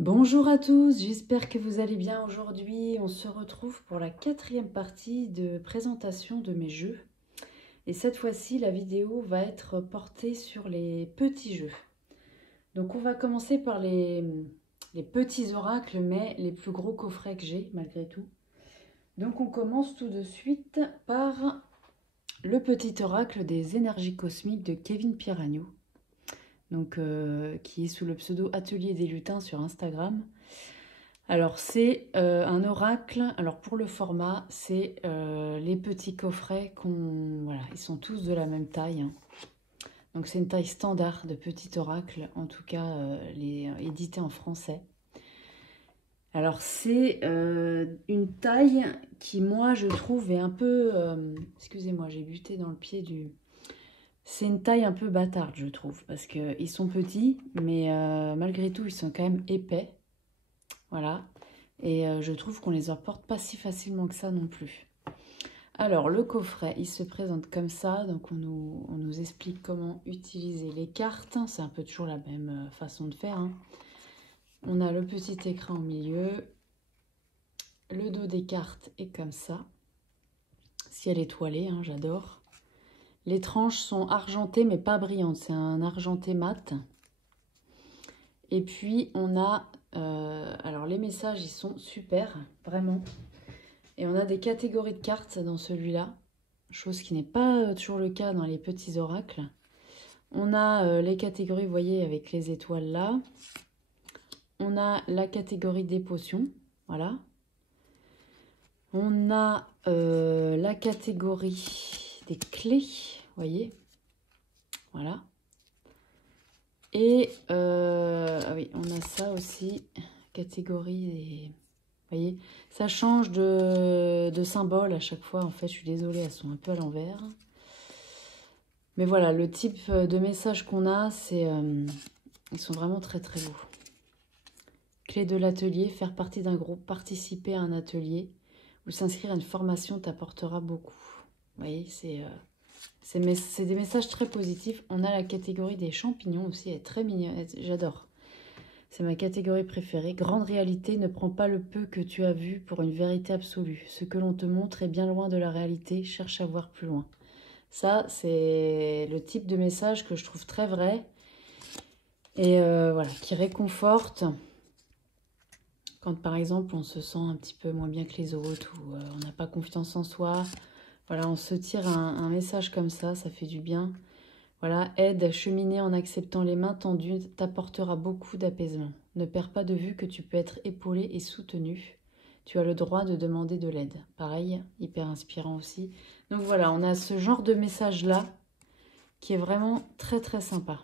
Bonjour à tous, j'espère que vous allez bien aujourd'hui. On se retrouve pour la quatrième partie de présentation de mes jeux. Et cette fois-ci, la vidéo va être portée sur les petits jeux. Donc on va commencer par les petits oracles, mais les plus gros coffrets que j'ai malgré tout. Donc on commence tout de suite par le petit oracle des énergies cosmiques de Kevin Piragno. Donc, qui est sous le pseudo Atelier des Lutins sur Instagram. Alors c'est un oracle, alors pour le format, c'est les petits coffrets voilà, ils sont tous de la même taille, hein. Donc c'est une taille standard de petit oracle, en tout cas les édités en français. Alors c'est une taille qui moi je trouve est un peu, excusez-moi j'ai buté dans le pied du... C'est une taille un peu bâtarde je trouve, parce qu'ils sont petits, mais malgré tout ils sont quand même épais, voilà. Et je trouve qu'on les emporte pas si facilement que ça non plus. Alors, le coffret, il se présente comme ça. Donc, on nous explique comment utiliser les cartes. C'est un peu toujours la même façon de faire, hein. On a le petit écran au milieu. Le dos des cartes est comme ça. Ciel étoilé, hein, j'adore. Les tranches sont argentées, mais pas brillantes. C'est un argenté mat. Et puis, on a... alors, les messages, ils sont super, vraiment. Et on a des catégories de cartes dans celui-là, chose qui n'est pas toujours le cas dans les petits oracles. On a les catégories, vous voyez, avec les étoiles là. On a la catégorie des potions, voilà. On a la catégorie des clés, vous voyez, voilà. Et ah oui, on a ça aussi, catégorie des... Vous voyez, ça change de symbole à chaque fois. En fait, je suis désolée, elles sont un peu à l'envers. Mais voilà, le type de message qu'on a, c'est... ils sont vraiment très très beaux. Clé de l'atelier, faire partie d'un groupe, participer à un atelier ou s'inscrire à une formation t'apportera beaucoup. Vous voyez, c'est des messages très positifs. On a la catégorie des champignons aussi, elle est très mignonne, j'adore. C'est ma catégorie préférée. Grande réalité, ne prends pas le peu que tu as vu pour une vérité absolue. Ce que l'on te montre est bien loin de la réalité, cherche à voir plus loin. Ça, c'est le type de message que je trouve très vrai et voilà, qui réconforte quand, par exemple, on se sent un petit peu moins bien que les autres ou on n'a pas confiance en soi. Voilà, on se tire un message comme ça fait du bien. Voilà, aide à cheminer en acceptant les mains tendues t'apportera beaucoup d'apaisement. Ne perds pas de vue que tu peux être épaulé et soutenu. Tu as le droit de demander de l'aide. Pareil, hyper inspirant aussi. Donc voilà, on a ce genre de message-là qui est vraiment très très sympa.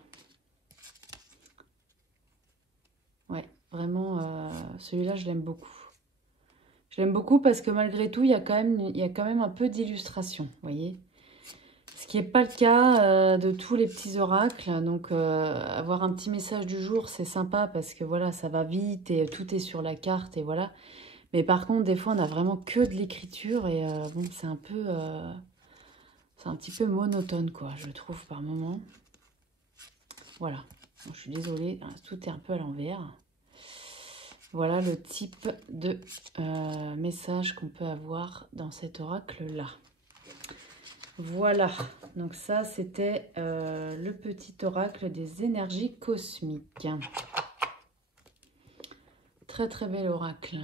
Ouais, vraiment, celui-là, je l'aime beaucoup. Je l'aime beaucoup parce que malgré tout, il y a quand même un peu d'illustration, vous voyez. Ce qui n'est pas le cas de tous les petits oracles. Donc, avoir un petit message du jour, c'est sympa parce que voilà, ça va vite et tout est sur la carte et voilà. Mais par contre, des fois, on a vraiment que de l'écriture et bon, c'est un petit peu monotone, quoi, je trouve, par moment. Voilà. Bon, je suis désolée, hein, tout est un peu à l'envers. Voilà le type de message qu'on peut avoir dans cet oracle-là. Voilà, donc ça c'était le petit oracle des énergies cosmiques. Très très bel oracle.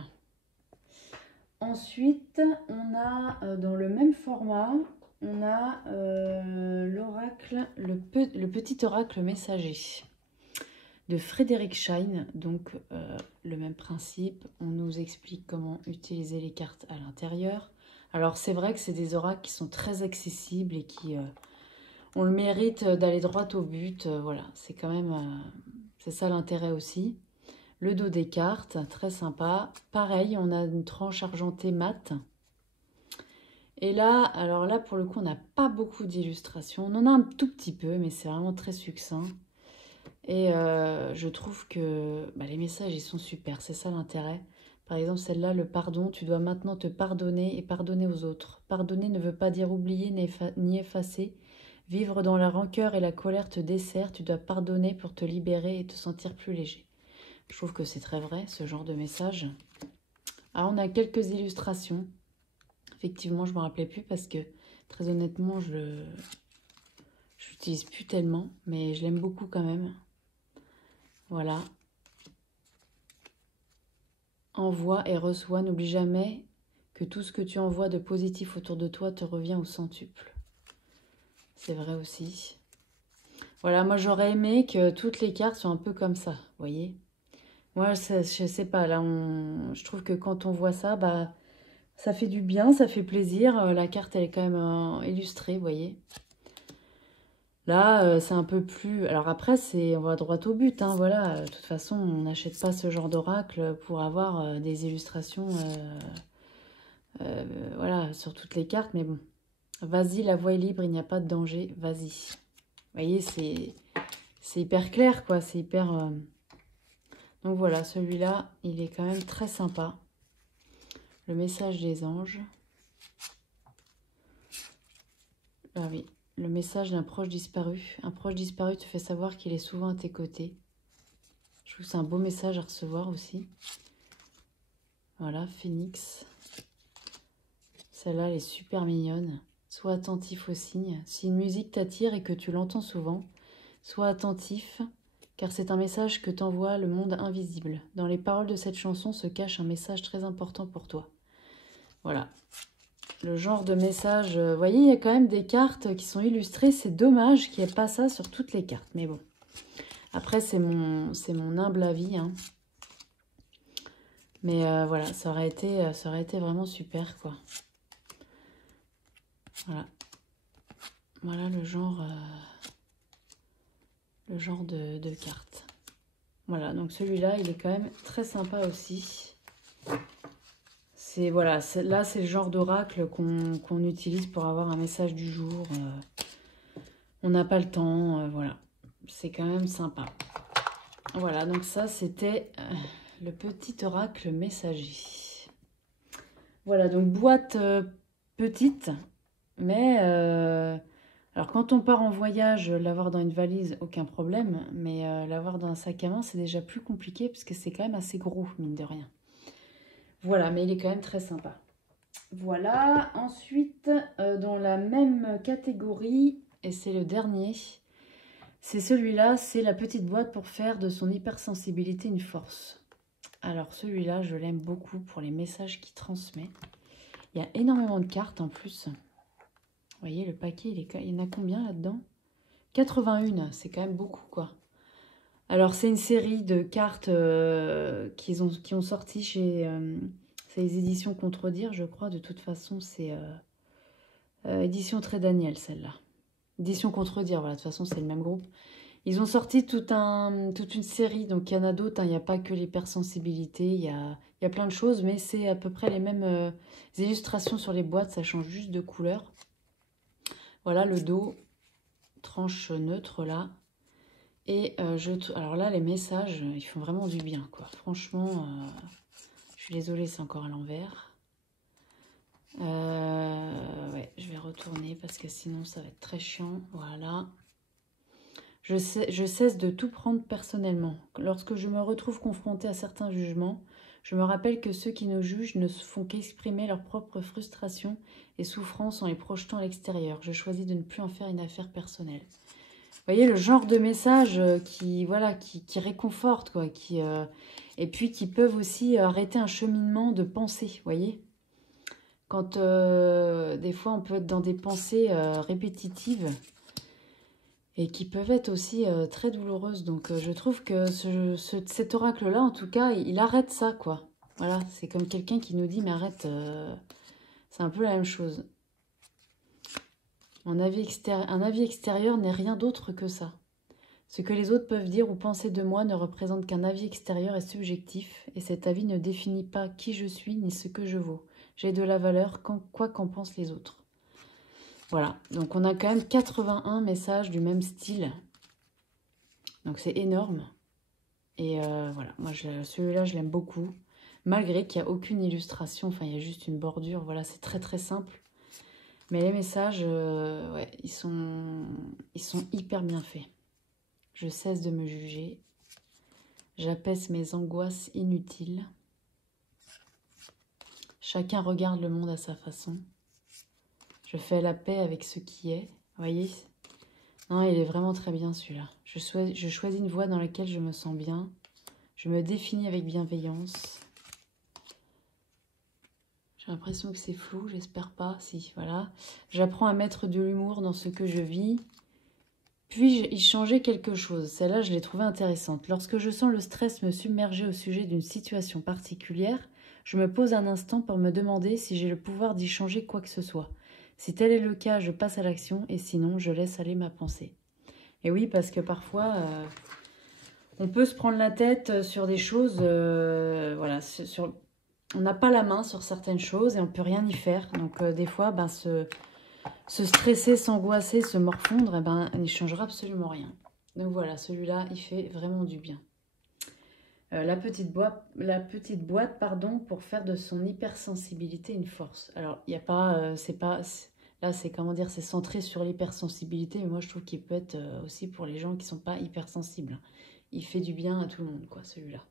Ensuite, on a dans le même format, on a l'oracle, le petit oracle messager de Frédéric Schein. Donc le même principe, on nous explique comment utiliser les cartes à l'intérieur. Alors c'est vrai que c'est des oracles qui sont très accessibles et qui ont le mérite d'aller droit au but. Voilà, c'est quand même, c'est ça l'intérêt aussi. Le dos des cartes, très sympa. Pareil, on a une tranche argentée mat. Et là, alors là pour le coup, on n'a pas beaucoup d'illustrations. On en a un tout petit peu, mais c'est vraiment très succinct. Et je trouve que les messages, ils sont super. C'est ça l'intérêt. Par exemple, celle-là, le pardon. Tu dois maintenant te pardonner et pardonner aux autres. Pardonner ne veut pas dire oublier ni effacer. Vivre dans la rancœur et la colère te dessert. Tu dois pardonner pour te libérer et te sentir plus léger. Je trouve que c'est très vrai, ce genre de message. Ah, on a quelques illustrations. Effectivement, je ne me rappelais plus parce que, très honnêtement, je l'utilise plus tellement. Mais je l'aime beaucoup quand même. Voilà. Envoie et reçois. N'oublie jamais que tout ce que tu envoies de positif autour de toi te revient au centuple. C'est vrai aussi. Voilà, moi j'aurais aimé que toutes les cartes soient un peu comme ça, vous voyez. Moi, je sais pas, là, je trouve que quand on voit ça, bah, ça fait du bien, ça fait plaisir. La carte, elle est quand même illustrée, vous voyez. Là, c'est un peu plus... Alors après, on va droit au but, hein, voilà. De toute façon, on n'achète pas ce genre d'oracle pour avoir des illustrations, voilà, sur toutes les cartes. Mais bon, vas-y, la voie est libre, il n'y a pas de danger, vas-y. Vous voyez, c'est hyper clair, quoi, c'est hyper... Donc voilà, celui-là, il est quand même très sympa. Le message des anges. Ah oui, le message d'un proche disparu. Un proche disparu te fait savoir qu'il est souvent à tes côtés. Je trouve que c'est un beau message à recevoir aussi. Voilà, Phénix. Celle-là, elle est super mignonne. Sois attentif aux signes. Si une musique t'attire et que tu l'entends souvent, sois attentif, car c'est un message que t'envoie le monde invisible. Dans les paroles de cette chanson se cache un message très important pour toi. Voilà. Le genre de message... Vous voyez, il y a quand même des cartes qui sont illustrées. C'est dommage qu'il n'y ait pas ça sur toutes les cartes. Mais bon. Après, c'est mon humble avis. Hein. Mais voilà, ça aurait été vraiment super, quoi. Voilà. Voilà le genre de carte. Voilà, donc celui-là, il est quand même très sympa aussi. Voilà, là, c'est le genre d'oracle qu'on utilise pour avoir un message du jour. On n'a pas le temps, voilà. C'est quand même sympa. Voilà, donc ça, c'était le petit oracle messager. Voilà, donc boîte petite, mais... alors, quand on part en voyage, l'avoir dans une valise, aucun problème. Mais l'avoir dans un sac à main, c'est déjà plus compliqué parce que c'est quand même assez gros, mine de rien. Voilà, mais il est quand même très sympa. Voilà, ensuite, dans la même catégorie, et c'est le dernier, c'est celui-là, c'est la petite boîte pour faire de son hypersensibilité une force. Alors celui-là, je l'aime beaucoup pour les messages qu'il transmet. Il y a énormément de cartes en plus. Vous voyez, le paquet, il y en a combien là-dedans? 81, c'est quand même beaucoup, quoi. Alors, c'est une série de cartes qui ont sorti chez... c'est les éditions Contredire, je crois. De toute façon, c'est édition Très Daniel, celle-là. Édition Contredire, voilà. De toute façon, c'est le même groupe. Ils ont sorti toute une série. Donc, il y en a d'autres. Hein, il n'y a pas que l'hypersensibilité. Il y a plein de choses. Mais c'est à peu près les mêmes illustrations sur les boîtes. Ça change juste de couleur. Voilà, le dos. Tranche neutre, là. Et alors là, les messages, ils font vraiment du bien, quoi. Franchement, je suis désolée, c'est encore à l'envers. Ouais, je vais retourner parce que sinon, ça va être très chiant. Voilà. Je cesse de tout prendre personnellement. Lorsque je me retrouve confrontée à certains jugements, je me rappelle que ceux qui nous jugent ne font qu'exprimer leurs propres frustrations et souffrances en les projetant à l'extérieur. Je choisis de ne plus en faire une affaire personnelle. Vous voyez, le genre de message qui réconforte, quoi, et puis qui peuvent aussi arrêter un cheminement de pensée, vous voyez. Quand des fois on peut être dans des pensées répétitives et qui peuvent être aussi très douloureuses. Donc je trouve que cet oracle-là, en tout cas, il arrête ça, quoi. Voilà, c'est comme quelqu'un qui nous dit, mais arrête, c'est un peu la même chose. Un avis extérieur n'est rien d'autre que ça. Ce que les autres peuvent dire ou penser de moi ne représente qu'un avis extérieur et subjectif, et cet avis ne définit pas qui je suis ni ce que je vaux. J'ai de la valeur, quoi qu'en pensent les autres. Voilà, donc on a quand même 81 messages du même style. Donc c'est énorme. Et voilà, moi celui-là je l'aime beaucoup. Malgré qu'il n'y a aucune illustration, enfin il y a juste une bordure, voilà, c'est très très simple. Mais les messages, ouais, ils sont hyper bien faits. Je cesse de me juger. J'apaise mes angoisses inutiles. Chacun regarde le monde à sa façon. Je fais la paix avec ce qui est. Vous voyez? Non, il est vraiment très bien celui-là. Je choisis une voie dans laquelle je me sens bien. Je me définis avec bienveillance. J'ai l'impression que c'est flou, j'espère pas. Si, voilà. J'apprends à mettre de l'humour dans ce que je vis. Puis-je y changer quelque chose? Celle-là, je l'ai trouvée intéressante. Lorsque je sens le stress me submerger au sujet d'une situation particulière, je me pose un instant pour me demander si j'ai le pouvoir d'y changer quoi que ce soit. Si tel est le cas, je passe à l'action et sinon, je laisse aller ma pensée. Et oui, parce que parfois, on peut se prendre la tête sur des choses, voilà, on n'a pas la main sur certaines choses et on ne peut rien y faire. Donc, des fois, ben, se stresser, s'angoisser, se morfondre, eh ben, il ne changera absolument rien. Donc voilà, celui-là, il fait vraiment du bien. La petite boîte, pardon, pour faire de son hypersensibilité une force. Alors, il n'y a pas, là, c'est comment dire, c'est centré sur l'hypersensibilité, mais moi, je trouve qu'il peut être aussi pour les gens qui ne sont pas hypersensibles. Il fait du bien à tout le monde, quoi, celui-là.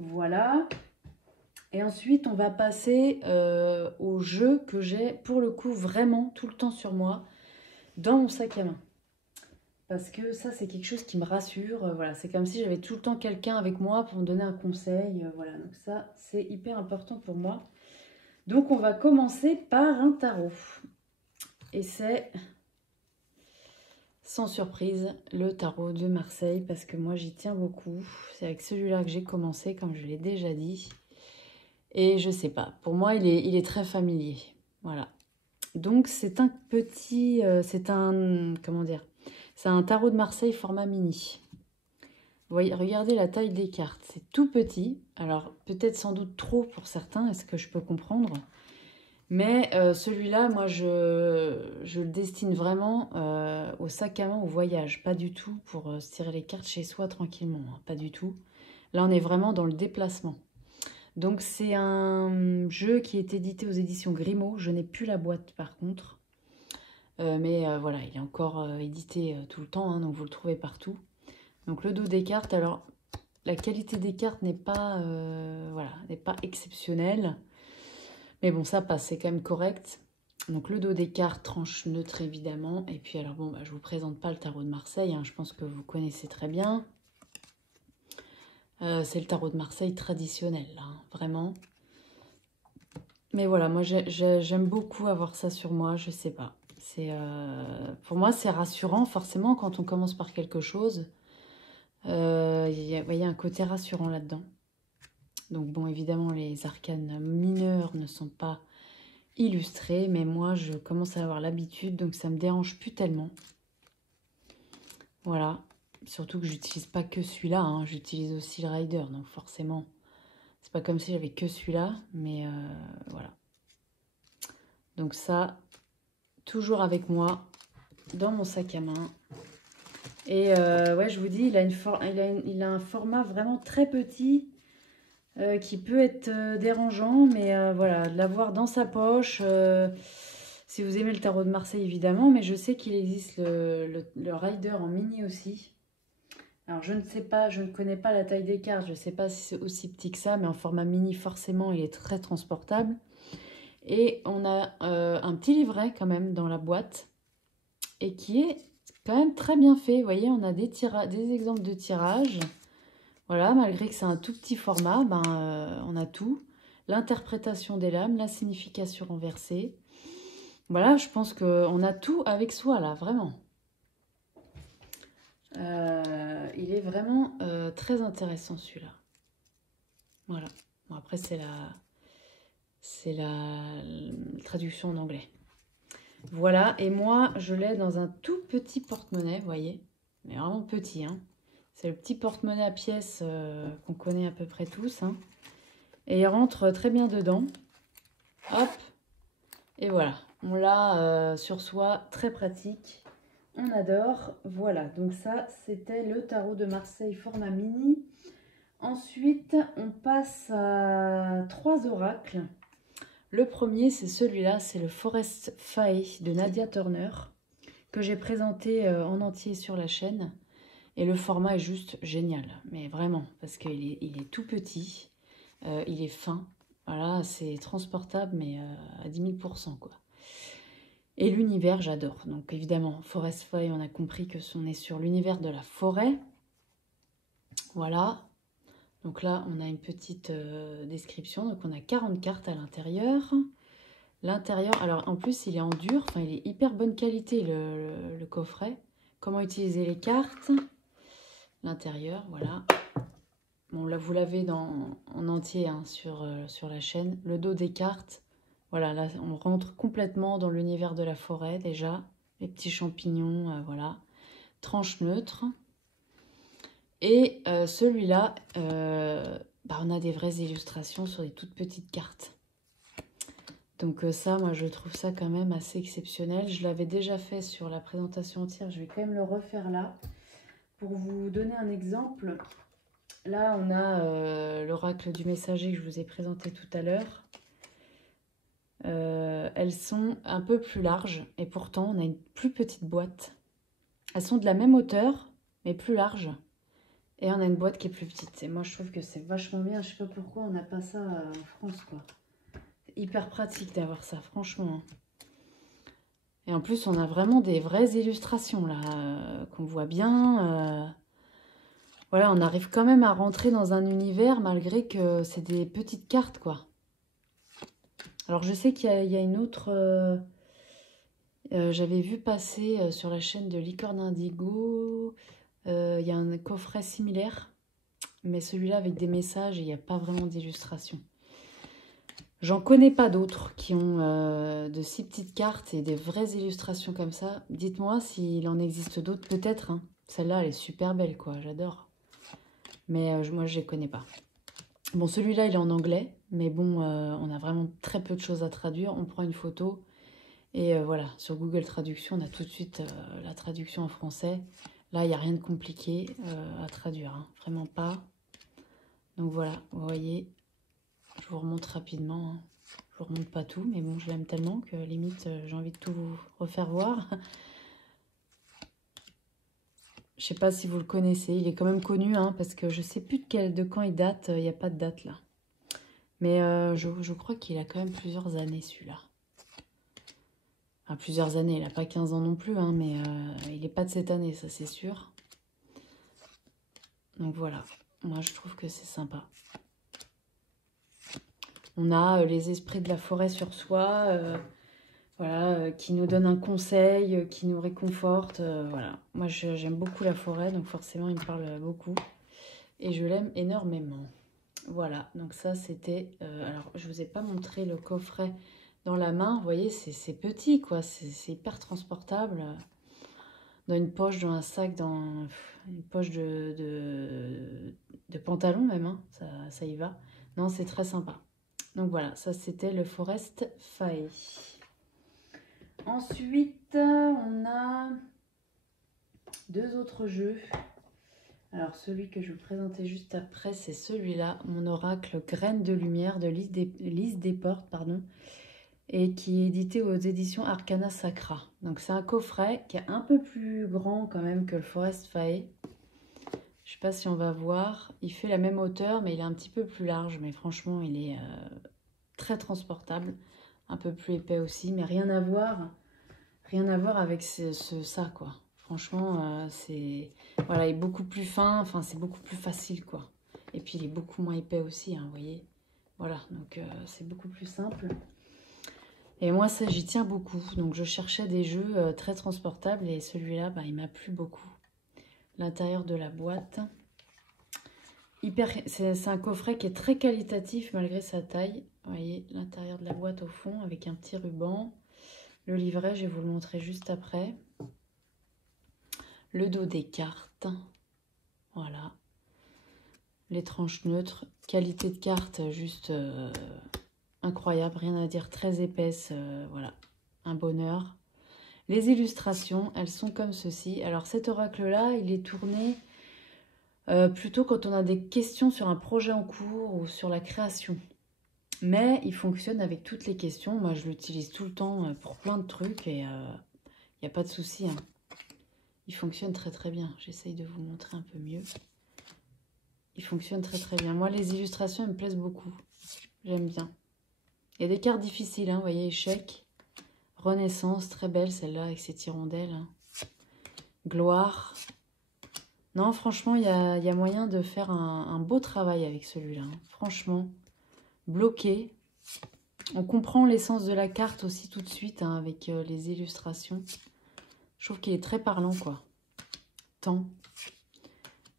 Voilà. Et ensuite, on va passer au jeu que j'ai, pour le coup, vraiment tout le temps sur moi, dans mon sac à main. Parce que ça, c'est quelque chose qui me rassure. Voilà, c'est comme si j'avais tout le temps quelqu'un avec moi pour me donner un conseil. Voilà, donc ça, c'est hyper important pour moi. Donc, on va commencer par un tarot. Et c'est, sans surprise, le tarot de Marseille, parce que moi, j'y tiens beaucoup. C'est avec celui-là que j'ai commencé, comme je l'ai déjà dit. Et je sais pas, pour moi, il est très familier. Voilà. Donc, c'est un petit... comment dire? C'est un tarot de Marseille format mini. Vous voyez, regardez la taille des cartes. C'est tout petit. Alors, peut-être sans doute trop pour certains, est-ce que je peux comprendre? Mais celui-là, moi, je le destine vraiment au sac à main, au voyage. Pas du tout pour se tirer les cartes chez soi tranquillement. Hein, pas du tout. Là, on est vraiment dans le déplacement. Donc, c'est un jeu qui est édité aux éditions Grimaud. Je n'ai plus la boîte, par contre. Mais voilà, il est encore édité tout le temps, hein, donc vous le trouvez partout. Donc le dos des cartes, alors la qualité des cartes n'est pas, voilà, n'est pas exceptionnelle. Mais bon, ça passe, c'est quand même correct. Donc le dos des cartes, tranche neutre évidemment. Et puis alors bon, bah, je ne vous présente pas le tarot de Marseille, hein, je pense que vous connaissez très bien. C'est le tarot de Marseille traditionnel, là, hein, vraiment. Mais voilà, moi j'aime beaucoup avoir ça sur moi, je sais pas. Pour moi, c'est rassurant, forcément, quand on commence par quelque chose. Il y a un côté rassurant là-dedans. Donc bon, évidemment, les arcanes mineurs ne sont pas illustrés, mais moi, je commence à avoir l'habitude, donc ça me dérange plus tellement. Voilà. Surtout que j'utilise pas que celui-là, hein, j'utilise aussi le Rider, donc forcément, c'est pas comme si j'avais que celui-là, mais voilà. Donc ça, toujours avec moi, dans mon sac à main. Et ouais, je vous dis, il a un format vraiment très petit qui peut être dérangeant, mais voilà, de l'avoir dans sa poche, si vous aimez le tarot de Marseille évidemment, mais je sais qu'il existe le Rider en mini aussi. Alors je ne sais pas, je ne connais pas la taille des cartes, je ne sais pas si c'est aussi petit que ça, mais en format mini forcément il est très transportable. Et on a un petit livret quand même dans la boîte et qui est quand même très bien fait. Vous voyez, on a des exemples de tirages. Voilà, malgré que c'est un tout petit format, ben, on a tout. L'interprétation des lames, la signification renversée. Voilà, je pense qu'on a tout avec soi là, vraiment. Il est vraiment très intéressant celui-là. Voilà. Bon, après, c'est la traduction en anglais. Voilà, et moi, je l'ai dans un tout petit porte-monnaie, vous voyez. Mais vraiment petit, hein. C'est le petit porte-monnaie à pièces qu'on connaît à peu près tous, hein. Et il rentre très bien dedans. Hop. Et voilà. On l'a sur soi, très pratique. On adore. Voilà, donc ça, c'était le tarot de Marseille format mini. Ensuite, on passe à 3 oracles. Le premier, c'est celui-là, c'est le Forest Fae de Nadia Turner, que j'ai présenté en entier sur la chaîne. Et le format est juste génial, mais vraiment, parce qu'il est tout petit, il est fin. Voilà, c'est transportable, mais à 10 000 %, quoi. Et l'univers, j'adore. Donc évidemment, Forest Feuille, on a compris que on est sur l'univers de la forêt. Voilà. Donc là, on a une petite description. Donc on a 40 cartes à l'intérieur. L'intérieur, alors en plus, il est en dur. Enfin, il est hyper bonne qualité, le coffret. Comment utiliser les cartes. L'intérieur, voilà. Bon, là, vous l'avez en entier hein, sur la chaîne. Le dos des cartes. Voilà, là, on rentre complètement dans l'univers de la forêt, déjà. Les petits champignons, voilà. Tranche neutre. Et celui-là, on a des vraies illustrations sur des toutes petites cartes. Donc ça, moi, je trouve ça quand même assez exceptionnel. Je l'avais déjà fait sur la présentation entière. Je vais quand même le refaire là. Pour vous donner un exemple, là, on a l'oracle du messager que je vous ai présenté tout à l'heure. Elles sont un peu plus larges et pourtant, on a une plus petite boîte. Elles sont de la même hauteur, mais plus larges. Et on a une boîte qui est plus petite. Et moi, je trouve que c'est vachement bien. Je sais pas pourquoi on n'a pas ça en France, quoi. C'est hyper pratique d'avoir ça, franchement. Et en plus, on a vraiment des vraies illustrations, là, qu'on voit bien. Voilà, on arrive quand même à rentrer dans un univers, malgré que c'est des petites cartes, quoi. Alors, je sais qu'il y a une autre... j'avais vu passer sur la chaîne de Licorne Indigo... Il y a un coffret similaire, mais celui-là avec des messages et il n'y a pas vraiment d'illustration. J'en connais pas d'autres qui ont de si petites cartes et des vraies illustrations comme ça. Dites-moi s'il en existe d'autres, peut-être. Hein. Celle-là, elle est super belle, quoi. J'adore. Mais moi, je les connais pas. Bon, celui-là, il est en anglais, mais bon, on a vraiment très peu de choses à traduire. On prend une photo et voilà, sur Google Traduction, on a tout de suite la traduction en français. Là, il n'y a rien de compliqué à traduire, hein. Vraiment pas. Donc voilà, vous voyez, je vous remonte rapidement. Hein. Je vous remonte pas tout, mais bon, je l'aime tellement que limite, j'ai envie de tout vous refaire voir. Je sais pas si vous le connaissez, il est quand même connu, hein, parce que je sais plus de quand il date, il n'y a pas de date là. Mais je crois qu'il a quand même plusieurs années celui-là. Enfin, plusieurs années, il n'a pas 15 ans non plus, hein, mais il n'est pas de cette année, ça c'est sûr. Donc voilà, moi je trouve que c'est sympa. On a les esprits de la forêt sur soi, voilà, qui nous donnent un conseil, qui nous réconforte. Voilà, moi j'aime beaucoup la forêt, donc forcément il me parle beaucoup. Et je l'aime énormément. Voilà, donc ça c'était... alors je ne vous ai pas montré le coffret dans la main, vous voyez, c'est petit quoi, c'est hyper transportable. Dans une poche, dans un sac, dans une poche de pantalon même, hein, ça y va. Non, c'est très sympa. Donc voilà, ça c'était le Forest Feuille. Ensuite, on a deux autres jeux. Alors celui que je vous présentais juste après, c'est celui-là, mon oracle Graines de Lumière de Lise Desportes, pardon, et qui est édité aux éditions Arcana Sacra. Donc c'est un coffret qui est un peu plus grand quand même que le Forest Feuille. Je sais pas si on va voir. Il fait la même hauteur, mais il est un petit peu plus large. Mais franchement, il est très transportable. Un peu plus épais aussi, mais rien à voir avec ça, quoi. Franchement, c'est... Voilà, il est beaucoup plus fin. Enfin, c'est beaucoup plus facile, quoi. Et puis, il est beaucoup moins épais aussi, hein, vous voyez. Voilà, donc c'est beaucoup plus simple. Et moi, ça, j'y tiens beaucoup. Donc, je cherchais des jeux très transportables. Et celui-là, il m'a plu beaucoup. L'intérieur de la boîte. C'est un coffret qui est très qualitatif malgré sa taille. Vous voyez, l'intérieur de la boîte au fond avec un petit ruban. Le livret, je vais vous le montrer juste après. Le dos des cartes. Voilà. Les tranches neutres. Qualité de carte juste incroyable. Rien à dire. Très épaisse. Voilà. Un bonheur. Les illustrations, elles sont comme ceci. Alors cet oracle-là, il est tourné plutôt quand on a des questions sur un projet en cours ou sur la création. Mais il fonctionne avec toutes les questions. Moi, je l'utilise tout le temps pour plein de trucs et il n'y a pas de souci. Hein. Il fonctionne très très bien. J'essaye de vous montrer un peu mieux. Il fonctionne très très bien. Moi, les illustrations, elles me plaisent beaucoup. J'aime bien. Il y a des cartes difficiles, hein, vous voyez, échec, renaissance, très belle celle-là avec ses hirondelles. Hein. Gloire. Non, franchement, il y a moyen de faire un beau travail avec celui-là. Hein. Franchement, bloqué. On comprend l'essence de la carte aussi tout de suite hein, avec les illustrations. Je trouve qu'il est très parlant, quoi. Temps,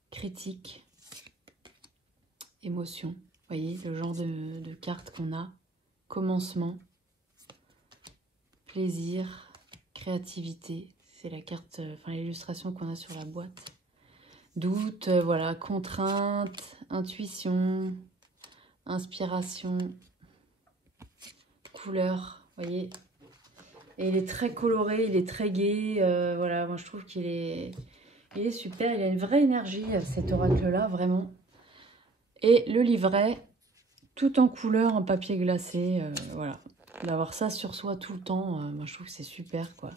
critique, émotion. Vous voyez, le genre de carte qu'on a. Commencement, plaisir, créativité. C'est la carte, enfin l'illustration qu'on a sur la boîte. Doute, voilà, contrainte, intuition, inspiration, couleur, vous voyez. Et il est très coloré, il est très gai, voilà, moi je trouve qu'il est, super, il a une vraie énergie cet oracle-là, vraiment. Et le livret, tout en couleur, en papier glacé, voilà. D'avoir ça sur soi tout le temps, moi je trouve que c'est super, quoi.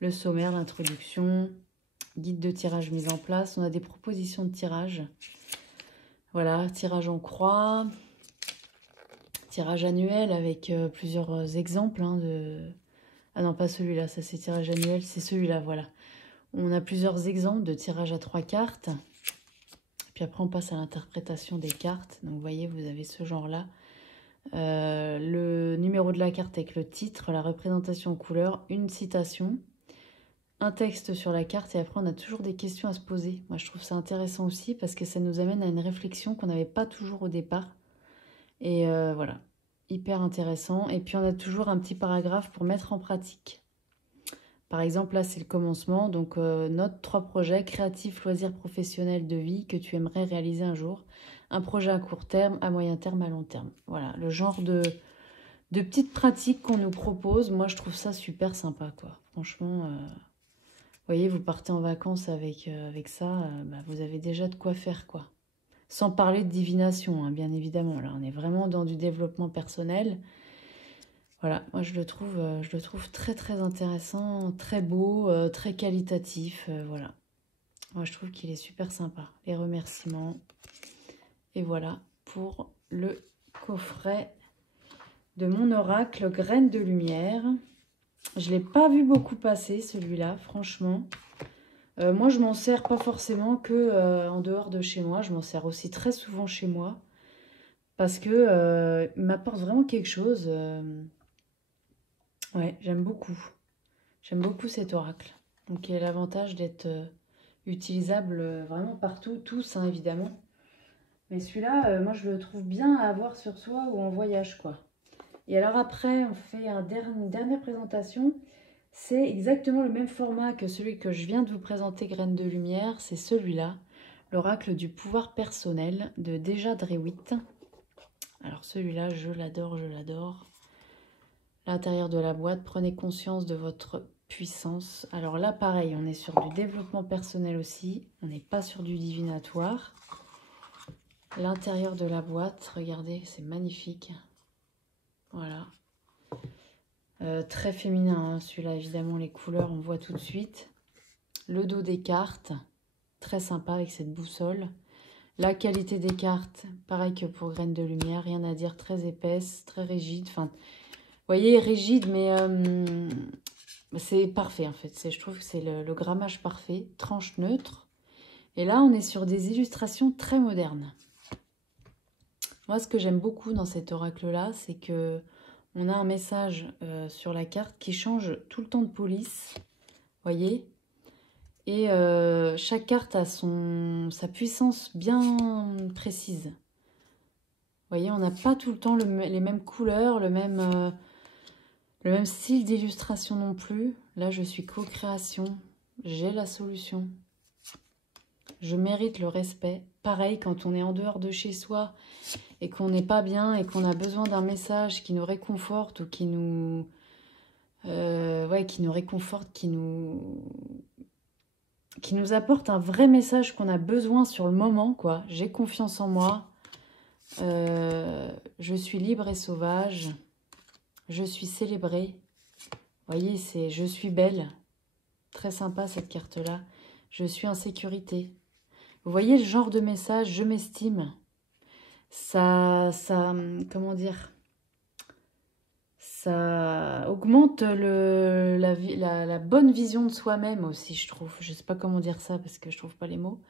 Le sommaire, l'introduction, guide de tirage mis en place. On a des propositions de tirage. Voilà, tirage en croix, tirage annuel avec plusieurs exemples hein, de... Ah non, pas celui-là, ça c'est tirage annuel, c'est celui-là, voilà. On a plusieurs exemples de tirage à 3 cartes. Puis après, on passe à l'interprétation des cartes. Donc, vous voyez, vous avez ce genre-là. Le numéro de la carte avec le titre, la représentation en couleur, une citation, un texte sur la carte et après on a toujours des questions à se poser. Moi je trouve ça intéressant aussi parce que ça nous amène à une réflexion qu'on n'avait pas toujours au départ. Et voilà, hyper intéressant. Et puis on a toujours un petit paragraphe pour mettre en pratique. Par exemple là c'est le commencement, donc note 3 projets créatifs, loisirs professionnels de vie que tu aimerais réaliser un jour. Un projet à court terme, à moyen terme, à long terme. Voilà, le genre de petites pratiques qu'on nous propose. Moi, je trouve ça super sympa, quoi. Franchement, vous voyez, vous partez en vacances avec ça, bah, vous avez déjà de quoi faire, quoi. Sans parler de divination, hein, bien évidemment. Là, on est vraiment dans du développement personnel. Voilà, moi, je le trouve très, très intéressant, très beau, très qualitatif, voilà. Moi, je trouve qu'il est super sympa. Les remerciements. Et voilà pour le coffret de mon oracle Graines de lumière. Je ne l'ai pas vu beaucoup passer celui-là, franchement. Moi, je m'en sers pas forcément que en dehors de chez moi. Je m'en sers aussi très souvent chez moi. Parce que il m'apporte vraiment quelque chose. Ouais, j'aime beaucoup. J'aime beaucoup cet oracle. Donc, il a l'avantage d'être utilisable vraiment partout, tous, hein, évidemment. Mais celui-là, moi, je le trouve bien à avoir sur soi ou en voyage, quoi. Et alors après, on fait une dernière présentation. C'est exactement le même format que celui que je viens de vous présenter, Graines de lumière. C'est celui-là, l'oracle du pouvoir personnel de Deja Drewitt. Alors celui-là, je l'adore, je l'adore. L'intérieur de la boîte, prenez conscience de votre puissance. Alors là, pareil, on est sur du développement personnel aussi. On n'est pas sur du divinatoire. L'intérieur de la boîte, regardez, c'est magnifique. Voilà. Très féminin, hein, celui-là, évidemment, les couleurs, on voit tout de suite. Le dos des cartes, très sympa avec cette boussole. La qualité des cartes, pareil que pour Graines de lumière, rien à dire, très épaisse, très rigide. Enfin, vous voyez, rigide, mais c'est parfait en fait. Je trouve que c'est le grammage parfait, tranche neutre. Et là, on est sur des illustrations très modernes. Moi, ce que j'aime beaucoup dans cet oracle-là, c'est que on a un message sur la carte qui change tout le temps de police, voyez. Et chaque carte a sa puissance bien précise. Vous voyez, on n'a pas tout le temps les mêmes couleurs, le même style d'illustration non plus. Là, je suis co-création, j'ai la solution. Je mérite le respect. Pareil, quand on est en dehors de chez soi et qu'on n'est pas bien et qu'on a besoin d'un message qui nous réconforte ou qui nous réconforte, qui nous apporte un vrai message qu'on a besoin sur le moment, quoi. J'ai confiance en moi. Je suis libre et sauvage. Je suis célébrée. Vous voyez, c'est je suis belle. Très sympa cette carte-là. Je suis en sécurité. Vous voyez le genre de message, je m'estime. Comment dire, ça augmente la bonne vision de soi-même aussi, je trouve. Je ne sais pas comment dire ça parce que je ne trouve pas les mots.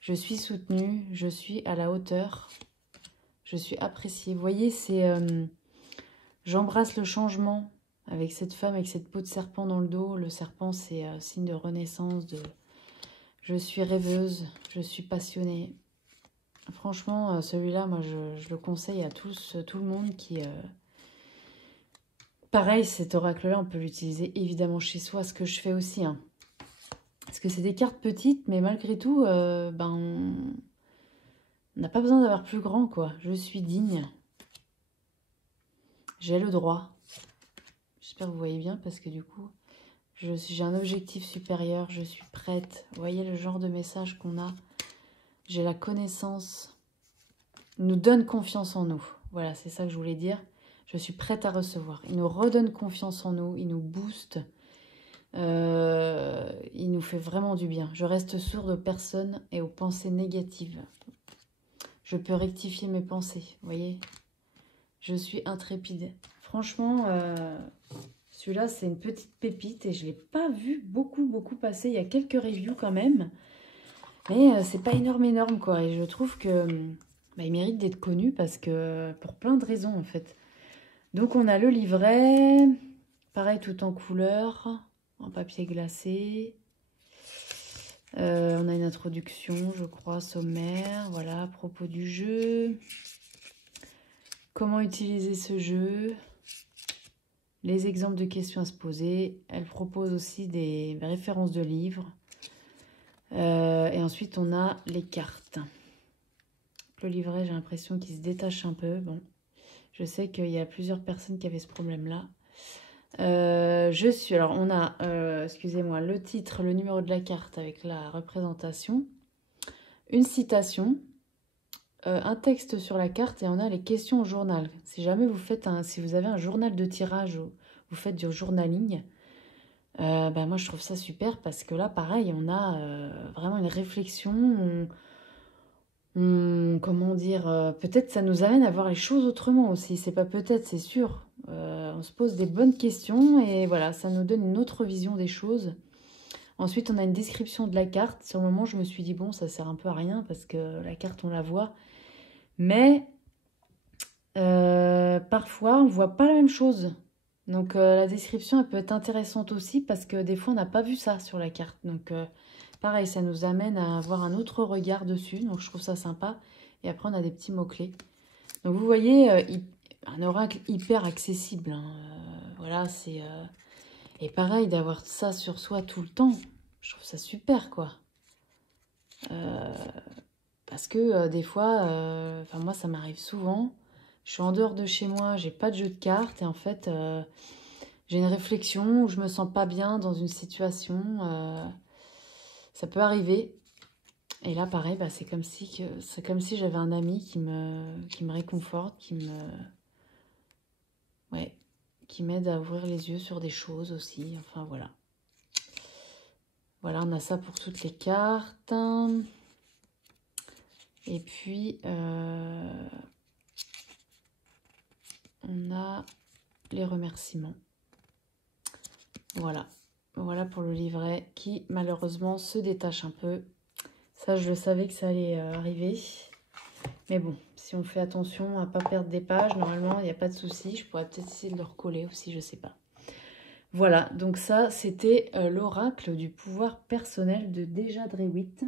Je suis soutenue, je suis à la hauteur, je suis appréciée. Vous voyez, c'est j'embrasse le changement avec cette femme, avec cette peau de serpent dans le dos. Le serpent, c'est signe de renaissance, je suis rêveuse, je suis passionnée. Franchement, celui-là, moi, je le conseille à tous, tout le monde qui... Pareil, cet oracle-là, on peut l'utiliser évidemment chez soi, ce que je fais aussi. Hein. Parce que c'est des cartes petites, mais malgré tout, on n'a pas besoin d'avoir plus grand, quoi. Je suis digne. J'ai le droit. J'espère que vous voyez bien, parce que du coup, j'ai un objectif supérieur, je suis prête. Vous voyez le genre de message qu'on a. J'ai la connaissance. Il nous donne confiance en nous. Voilà, c'est ça que je voulais dire. Je suis prête à recevoir. Il nous redonne confiance en nous, il nous booste. Il nous fait vraiment du bien. Je reste sourde aux personnes et aux pensées négatives. Je peux rectifier mes pensées, vous voyez. Je suis intrépide. Franchement, celui-là, c'est une petite pépite et je ne l'ai pas vu beaucoup passer. Il y a quelques reviews quand même. Mais c'est pas énorme, quoi. Et je trouve que il mérite d'être connu parce que pour plein de raisons, en fait. Donc, on a le livret. Pareil, tout en couleur, en papier glacé. On a une introduction, je crois, sommaire. Voilà, à propos du jeu. Comment utiliser ce jeu. Les exemples de questions à se poser. Elle propose aussi des références de livres. Et ensuite, on a les cartes. Le livret, j'ai l'impression qu'il se détache un peu. Bon, je sais qu'il y a plusieurs personnes qui avaient ce problème-là. Alors, on a, excusez-moi, le titre, le numéro de la carte avec la représentation. Une citation. Un texte sur la carte et on a les questions au journal. Si jamais vous faites si vous avez un journal de tirage ou vous faites du journaling, moi je trouve ça super parce que là pareil on a vraiment une réflexion, comment dire, peut-être ça nous amène à voir les choses autrement aussi, c'est pas peut-être, c'est sûr. On se pose des bonnes questions et voilà, ça nous donne une autre vision des choses. Ensuite on a une description de la carte. Sur le moment je me suis dit bon ça sert un peu à rien parce que la carte on la voit. Mais parfois, on ne voit pas la même chose. Donc, la description, elle peut être intéressante aussi parce que des fois, on n'a pas vu ça sur la carte. Donc, pareil, ça nous amène à avoir un autre regard dessus. Donc, je trouve ça sympa. Et après, on a des petits mots-clés. Donc, vous voyez, un oracle hyper accessible. Hein. Voilà, c'est... Et pareil, d'avoir ça sur soi tout le temps. Je trouve ça super, quoi. Parce que des fois, moi ça m'arrive souvent, je suis en dehors de chez moi, j'ai pas de jeu de cartes et en fait j'ai une réflexion où je me sens pas bien dans une situation, ça peut arriver. Et là pareil, c'est comme si j'avais un ami qui me réconforte, qui m'aide à ouvrir les yeux sur des choses aussi, enfin voilà. Voilà, on a ça pour toutes les cartes. Et puis, on a les remerciements. Voilà. Voilà pour le livret qui, malheureusement, se détache un peu. Ça, je le savais que ça allait arriver. Mais bon, si on fait attention à ne pas perdre des pages, normalement, il n'y a pas de souci. Je pourrais peut-être essayer de le recoller aussi, je ne sais pas. Voilà, donc ça, c'était l'oracle du pouvoir personnel de Deja Drewitt.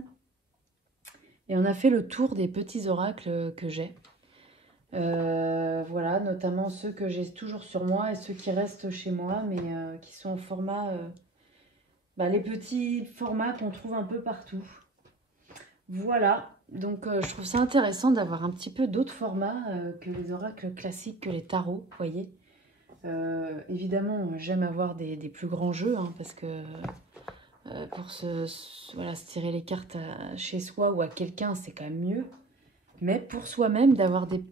Et on a fait le tour des petits oracles que j'ai. Voilà, notamment ceux que j'ai toujours sur moi et ceux qui restent chez moi, mais qui sont en format... les petits formats qu'on trouve un peu partout. Voilà, donc je trouve ça intéressant d'avoir un petit peu d'autres formats que les oracles classiques, que les tarots, vous voyez. Évidemment, j'aime avoir des plus grands jeux, hein, parce que... pour se tirer les cartes chez soi ou à quelqu'un, c'est quand même mieux. Mais pour soi-même,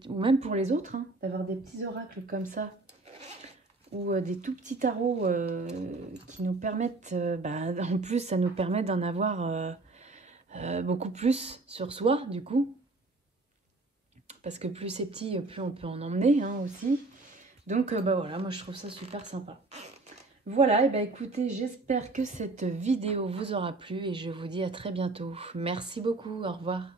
ou même pour les autres, hein, d'avoir des petits oracles comme ça, ou des tout petits tarots qui nous permettent, en plus, ça nous permet d'en avoir beaucoup plus sur soi du coup. Parce que plus c'est petit, plus on peut en emmener hein, aussi. Donc bah voilà, moi je trouve ça super sympa. Voilà, et bah écoutez, j'espère que cette vidéo vous aura plu et je vous dis à très bientôt. Merci beaucoup, au revoir.